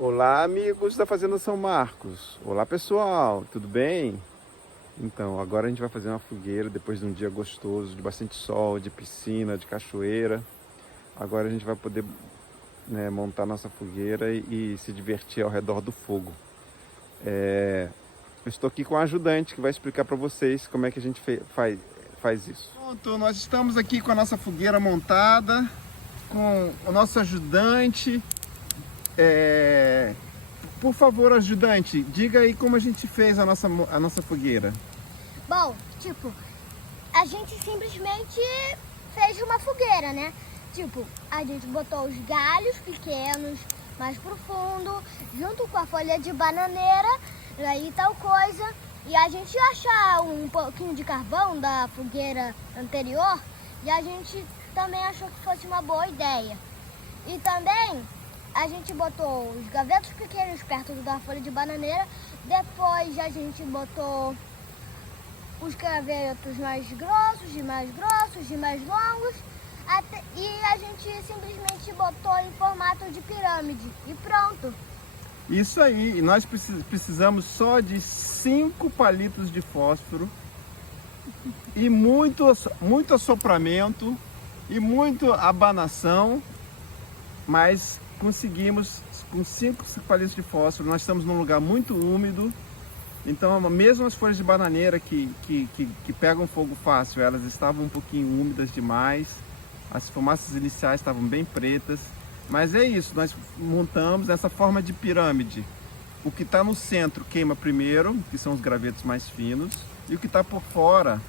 Olá, amigos da Fazenda São Marcos. Olá, pessoal, tudo bem? Então, agora a gente vai fazer uma fogueira depois de um dia gostoso, de bastante sol, de piscina, de cachoeira. Agora a gente vai poder, montar nossa fogueira e se divertir ao redor do fogo. Eu estou aqui com a ajudante que vai explicar para vocês como é que a gente faz isso. Pronto, nós estamos aqui com a nossa fogueira montada, com o nosso ajudante. Por favor, ajudante, diga aí como a gente fez a nossa fogueira. Bom, a gente simplesmente fez uma fogueira, né? A gente botou os galhos pequenos mais pro fundo, junto com a folha de bananeira, aí tal coisa. E a gente achar um pouquinho de carvão da fogueira anterior, e a gente também achou que fosse uma boa ideia. E também a gente botou os gavetos pequenos perto da folha de bananeira, depois a gente botou os gavetos mais grossos, de mais longos, e a gente simplesmente botou em formato de pirâmide e pronto. Isso aí, e nós precisamos só de 5 palitos de fósforo e muito assopramento e muito abanação, mas conseguimos com 5 palitos de fósforo. Nós estamos num lugar muito úmido, então mesmo as folhas de bananeira que pegam fogo fácil, elas estavam um pouquinho úmidas demais, as fumaças iniciais estavam bem pretas, mas é isso, nós montamos essa forma de pirâmide. O que está no centro queima primeiro, que são os gravetos mais finos, e o que está por fora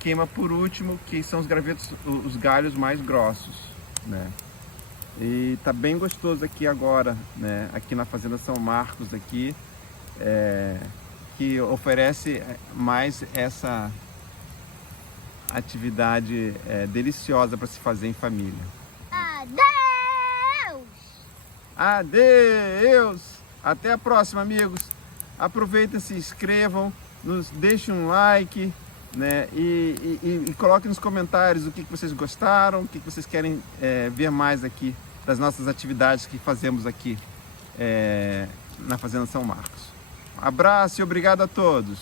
queima por último, que são os gravetos, os galhos mais grossos, né? E tá bem gostoso aqui agora, né? Aqui na Fazenda São Marcos, aqui, que oferece mais essa atividade deliciosa para se fazer em família. Adeus! Adeus! Até a próxima, amigos. Aproveitem, se inscrevam, nos deixem um like, né? E coloquem nos comentários o que vocês gostaram, o que vocês querem ver mais aqui das nossas atividades que fazemos aqui na Fazenda São Marcos. Um abraço e obrigado a todos.